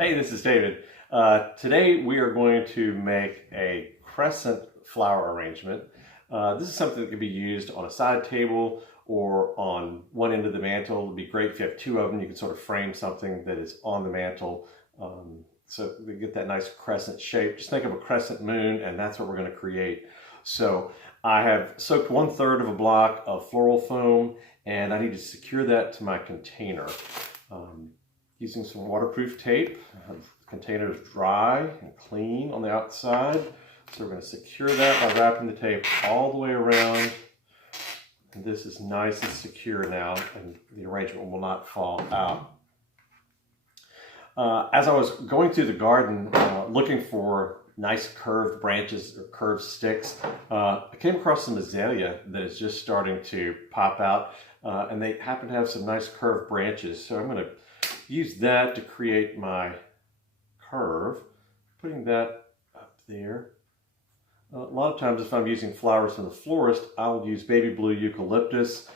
Hey, this is David. Today we are going to make a crescent flower arrangement. This is something that can be used on a side table or on one end of the mantle. It would be great if you have two of them. You can sort of frame something that is on the mantle so we get that nice crescent shape. Just think of a crescent moon, and that's what we're going to create. So I have soaked 1/3 of a block of floral foam, and I need to secure that to my container. Using some waterproof tape. The container is dry and clean on the outside. So we're going to secure that by wrapping the tape all the way around. And this is nice and secure now, and the arrangement will not fall out. As I was going through the garden looking for nice curved branches or curved sticks, I came across some azalea that is just starting to pop out, and they happen to have some nice curved branches. So I'm going to use that to create my curve, putting that up there. A lot of times if I'm using flowers from the florist, I'll use baby blue eucalyptus.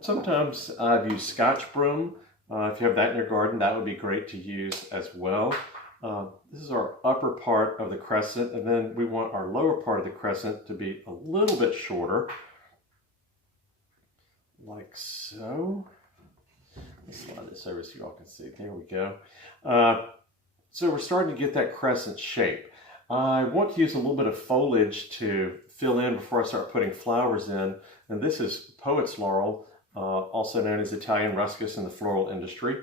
Sometimes I've used Scotch broom. If you have that in your garden, that would be great to use as well. This is our upper part of the crescent, and then we want our lower part of the crescent to be a little bit shorter, like so. Let's slide this over so you all can see. There we go. So we're starting to get that crescent shape. I want to use a little bit of foliage to fill in before I start putting flowers in. And this is poet's laurel, also known as Italian ruscus in the floral industry.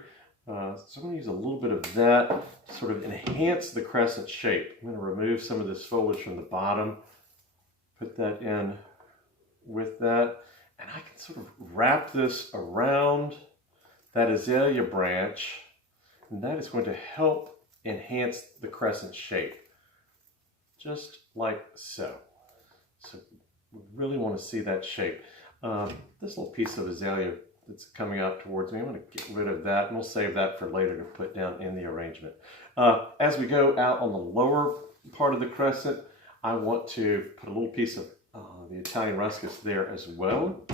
So I'm going to use a little bit of that to sort of enhance the crescent shape. I'm going to remove some of this foliage from the bottom, put that in with that, and I can sort of wrap this around that azalea branch, and that is going to help enhance the crescent shape, just like so. So we really want to see that shape. This little piece of azalea that's coming out towards me, I'm going to get rid of that, and we'll save that for later to put down in the arrangement. As we go out on the lower part of the crescent, I want to put a little piece of the Italian ruscus there as well.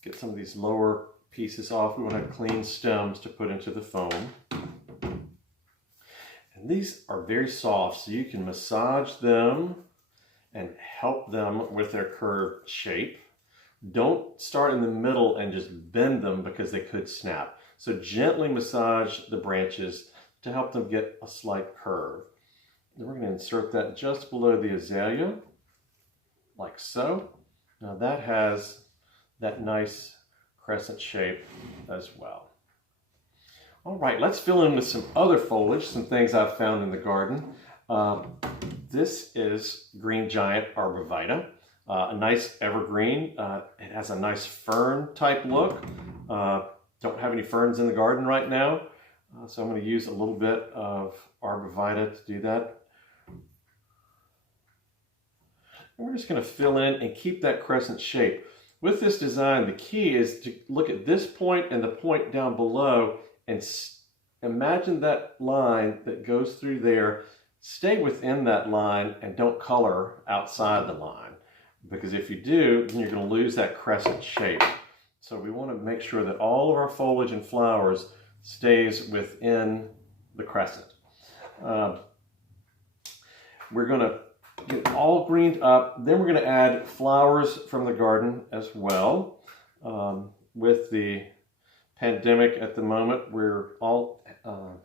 Get some of these lower pieces off. We want to have clean stems to put into the foam. And these are very soft, so you can massage them and help them with their curved shape. Don't start in the middle and just bend them because they could snap. So gently massage the branches to help them get a slight curve. Then we're going to insert that just below the azalea, like so. Now that has that nice crescent shape as well. All right, let's fill in with some other foliage, some things I've found in the garden. This is green giant arborvitae, a nice evergreen. It has a nice fern type look. Don't have any ferns in the garden right now, so I'm going to use a little bit of arborvitae to do that. And we're just going to fill in and keep that crescent shape. With this design, the key is to look at this point and the point down below and imagine that line that goes through there. Stay within that line and don't color outside the line, because if you do, then you're going to lose that crescent shape. So we want to make sure that all of our foliage and flowers stays within the crescent. We're going to get all greened up. Then we're going to add flowers from the garden as well. With the pandemic at the moment, we're all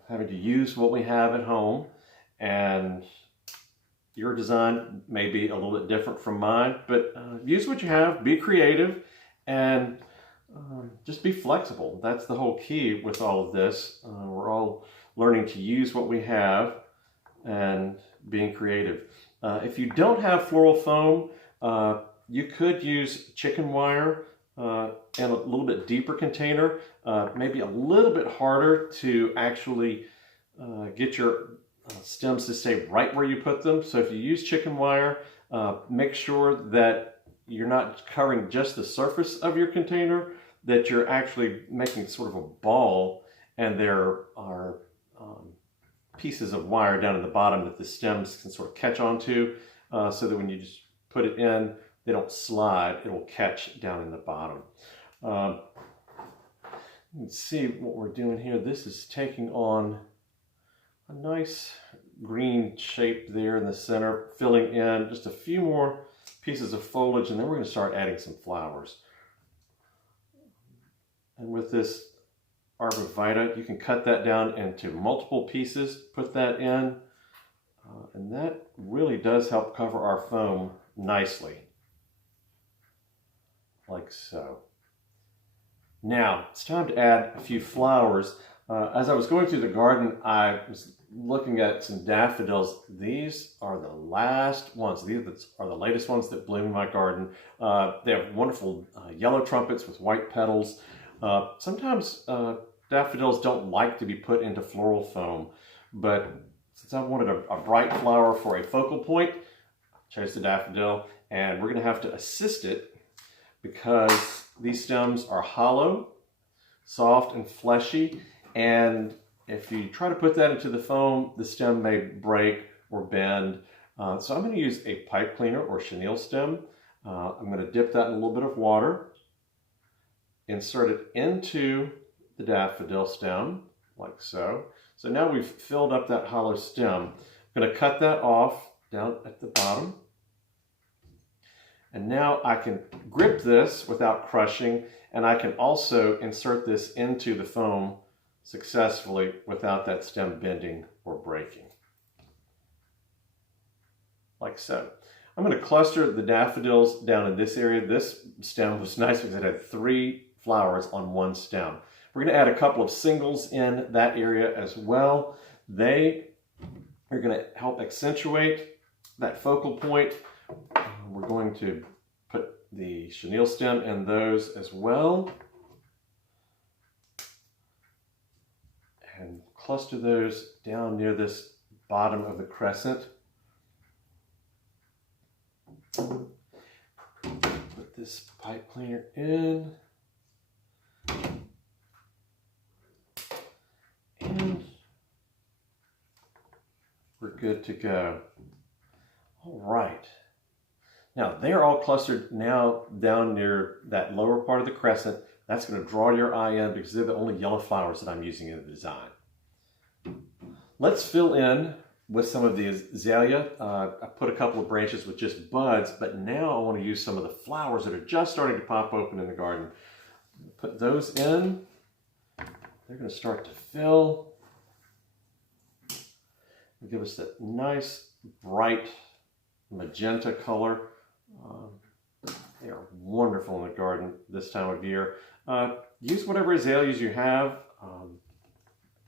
having to use what we have at home, and your design may be a little bit different from mine, but use what you have, be creative, and just be flexible. That's the whole key with all of this. We're all learning to use what we have and being creative. If you don't have floral foam, you could use chicken wire in a little bit deeper container, maybe a little bit harder to actually get your stems to stay right where you put them. So if you use chicken wire, make sure that you're not covering just the surface of your container, that you're actually making sort of a ball, and there are pieces of wire down at the bottom that the stems can sort of catch onto, so that when you just put it in, they don't slide, it will catch down in the bottom. You can see what we're doing here. This is taking on a nice green shape there in the center, filling in just a few more pieces of foliage, and then we're going to start adding some flowers. And with this arborvitae, you can cut that down into multiple pieces, put that in, and that really does help cover our foam nicely, like so. Now, it's time to add a few flowers. As I was going through the garden, I was looking at some daffodils. These are the last ones. These are the latest ones that bloom in my garden. They have wonderful yellow trumpets with white petals. Sometimes daffodils don't like to be put into floral foam, but since I wanted a bright flower for a focal point, I chose the daffodil, and we're going to have to assist it because these stems are hollow, soft, and fleshy, and if you try to put that into the foam, the stem may break or bend. So I'm going to use a pipe cleaner or chenille stem. I'm going to dip that in a little bit of water, insert it into the daffodil stem, like so. So now we've filled up that hollow stem. I'm going to cut that off down at the bottom. And now I can grip this without crushing, and I can also insert this into the foam successfully without that stem bending or breaking, like so. I'm going to cluster the daffodils down in this area. This stem was nice because it had 3 flowers on one stem. We're going to add a couple of singles in that area as well. They are going to help accentuate that focal point. We're going to put the chenille stem in those as well, and cluster those down near this bottom of the crescent. Put this pipe cleaner in, and we're good to go. All right. Now, they're all clustered now down near that lower part of the crescent. That's going to draw your eye in because they're the only yellow flowers that I'm using in the design. Let's fill in with some of the azalea. I put a couple of branches with just buds, but now I want to use some of the flowers that are just starting to pop open in the garden. Put those in. They're going to start to fill and give us that nice, bright magenta color. They are wonderful in the garden this time of year. Use whatever azaleas you have.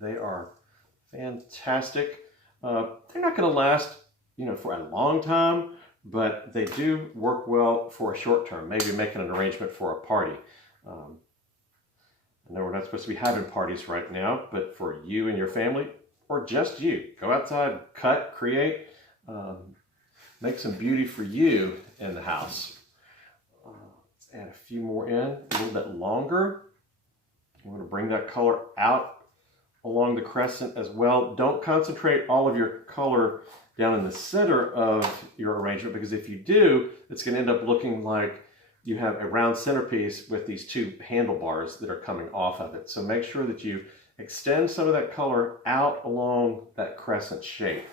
They are fantastic. They're not going to last, for a long time, but they do work well for a short term. Maybe making an arrangement for a party. I know we're not supposed to be having parties right now, but for you and your family, or just you, go outside, cut, create, make some beauty for you in the house. Let's add a few more in, a little bit longer. I'm going to bring that color out along the crescent as well. Don't concentrate all of your color down in the center of your arrangement, because if you do, it's going to end up looking like you have a round centerpiece with these 2 handlebars that are coming off of it. So make sure that you extend some of that color out along that crescent shape.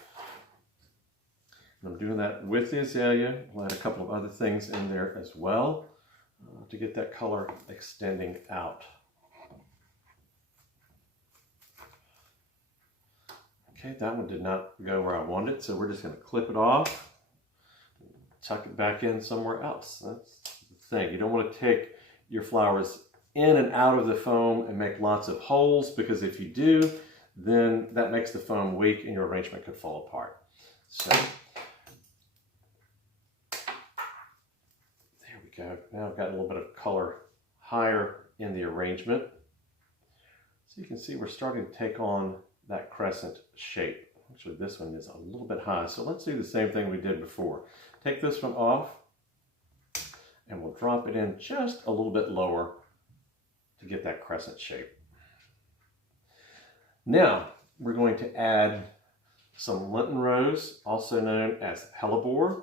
And I'm doing that with the azalea. I'll add a couple of other things in there as well to get that color extending out. Okay, that one did not go where I wanted, so we're just going to clip it off, tuck it back in somewhere else. That's the thing. You don't want to take your flowers in and out of the foam and make lots of holes, because if you do, then that makes the foam weak and your arrangement could fall apart. So there we go. Now I've got a little bit of color higher in the arrangement. So you can see we're starting to take on that crescent shape. Actually, this one is a little bit high, so let's do the same thing we did before. Take this one off, and we'll drop it in just a little bit lower to get that crescent shape. Now, we're going to add some Lenten rose, also known as hellebore.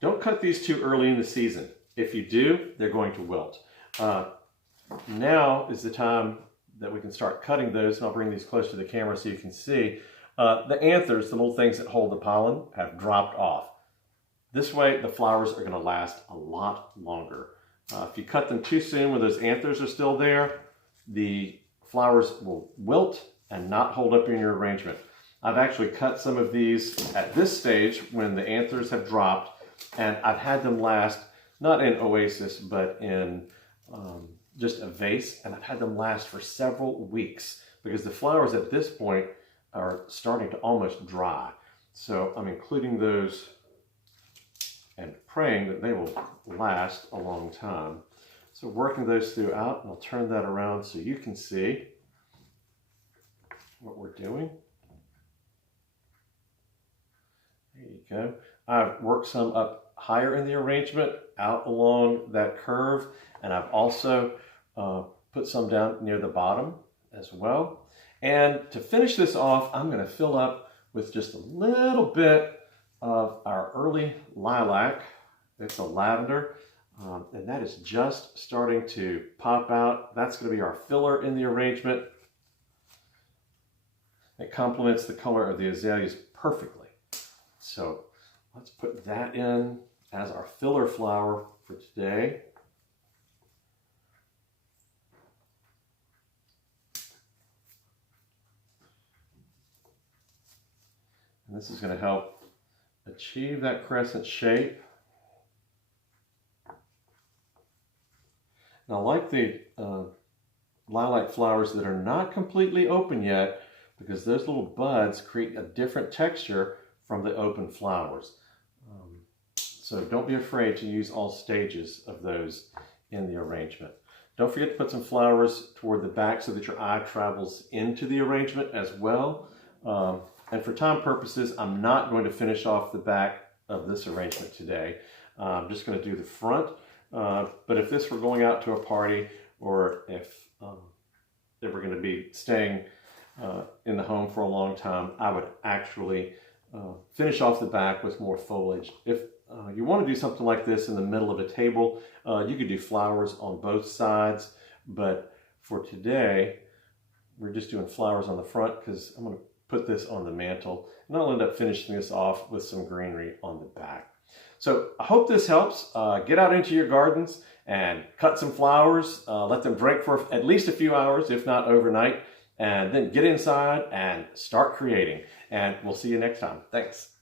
Don't cut these too early in the season. If you do, they're going to wilt. Now is the time that we can start cutting those, and I'll bring these close to the camera so you can see. The anthers, the little things that hold the pollen, have dropped off. This way, the flowers are going to last a lot longer. If you cut them too soon when those anthers are still there, the flowers will wilt and not hold up in your arrangement. I've actually cut some of these at this stage when the anthers have dropped, and I've had them last, not in Oasis, but in just a vase, and I've had them last for several weeks because the flowers at this point are starting to almost dry. So I'm including those and praying that they will last a long time. So working those throughout, and I'll turn that around so you can see what we're doing. There you go. I've worked some up higher in the arrangement, out along that curve, and I've also put some down near the bottom as well. And to finish this off, I'm going to fill up with just a little bit of our early lilac. It's a lavender, and that is just starting to pop out. That's going to be our filler in the arrangement. It complements the color of the azaleas perfectly. So let's put that in as our filler flower for today. And this is going to help achieve that crescent shape. Now, I like the lilac flowers that are not completely open yet, because those little buds create a different texture from the open flowers. So don't be afraid to use all stages of those in the arrangement. Don't forget to put some flowers toward the back so that your eye travels into the arrangement as well. And for time purposes, I'm not going to finish off the back of this arrangement today. I'm just going to do the front. But if this were going out to a party, or if we're going to be staying in the home for a long time, I would actually finish off the back with more foliage. If you want to do something like this in the middle of a table, you could do flowers on both sides. But for today, we're just doing flowers on the front because I'm going to put this on the mantle, and I'll end up finishing this off with some greenery on the back. So I hope this helps. Get out into your gardens and cut some flowers. Let them drink for at least a few hours, if not overnight, and then get inside and start creating. And we'll see you next time. Thanks.